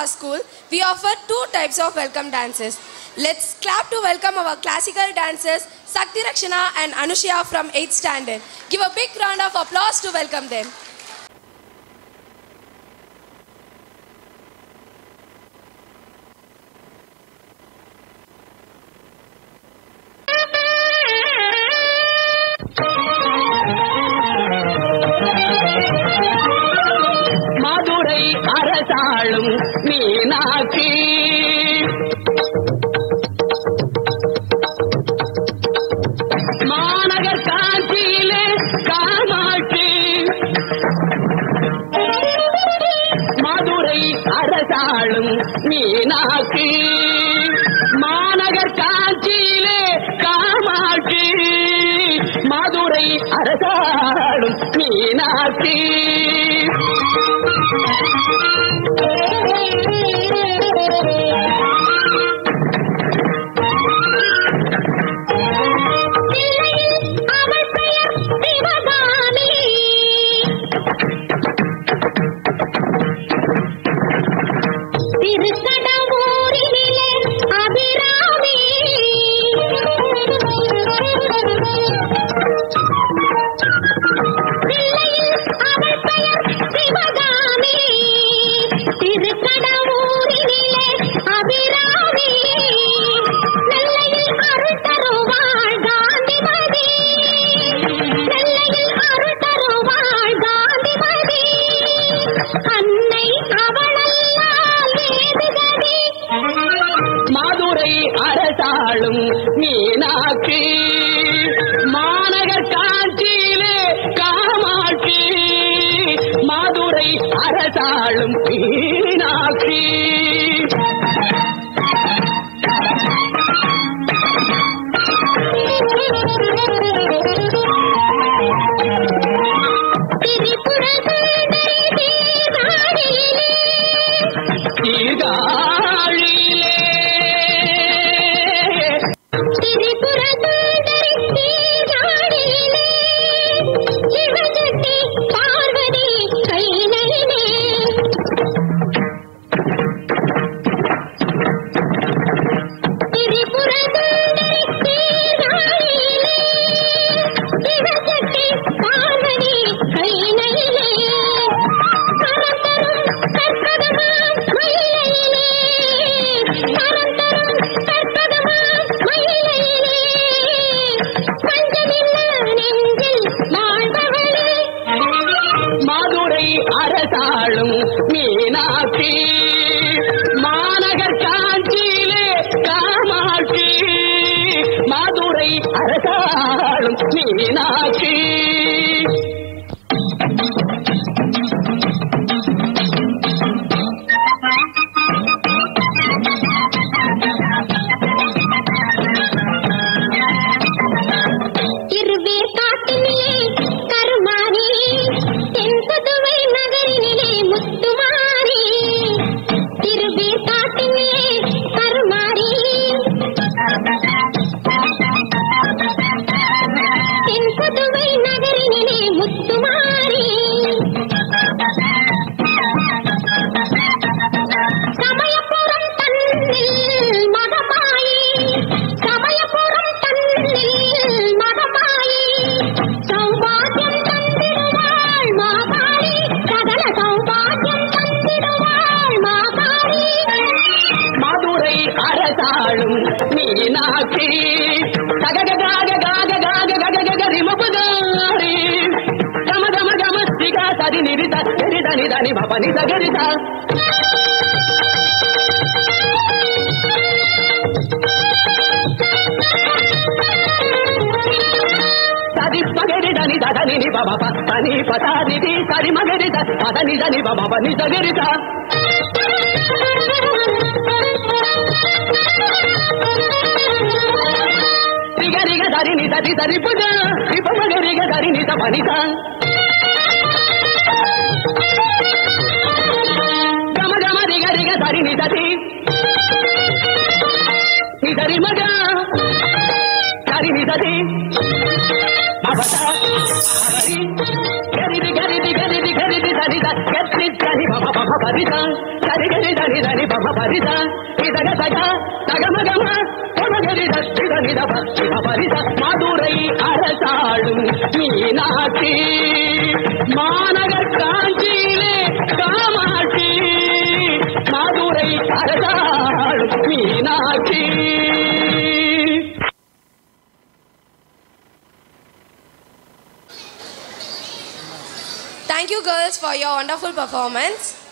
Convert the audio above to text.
our school, we offer 2 types of welcome dances. Let's clap to welcome our classical dancers, Sakti Rakshana and Anushya from 8th standard. Give a big round of applause to welcome them. Madurai அரசாளும் மீனாட்சி மாநகர் காஞ்சியிலே காமாட்சி மதுரை அரசாளும் மீனாட்சி மாநகர் காஞ்சியிலே காமாட்சி மதுரை அரசாளும் மீனாட்சி மதுரை அரசாளும் மீனாட்சி மாநகர் காஞ்சியிலே காமாட்சி மதுரை அரசாளும் மீனாட்சி மதுரை அரசாளும் மீனாட்சி மாநகர் காஞ்சியிலே காமாட்சி மதுரை அரசாளும் மீனாட்சி அரசாளும் மீனாட்சி கக காக காக காக கக கக ரிமபதாரி கம கம கம சிகா சரி நிரித நிரித நித நிப பனி சகரித சரி மகரித நித தனி நிப பப தனி பதா நிதி சரி மகரித பத நித நிப பப நி சகரித ரிக தரி நித தி தரி புஜ இப மகரிக தரி நித பனித கம கம ரிக ரிக தரி நித தி நிதரி மக தரி நித தி பவதா ஹரி கரி தி கரி தி கரி தி கரி தி தரி த கரி தி பப பப பரித gari gari dani dani baba parisa idaga saga tagamagama pomagari dasti dani da basti parisa madurai அரசாளும் மீனாட்சி மாநகர் காஞ்சியிலே காமாட்சி மாதுரை அரசாளும் Meenakshi. Thank you girls for your wonderful performance.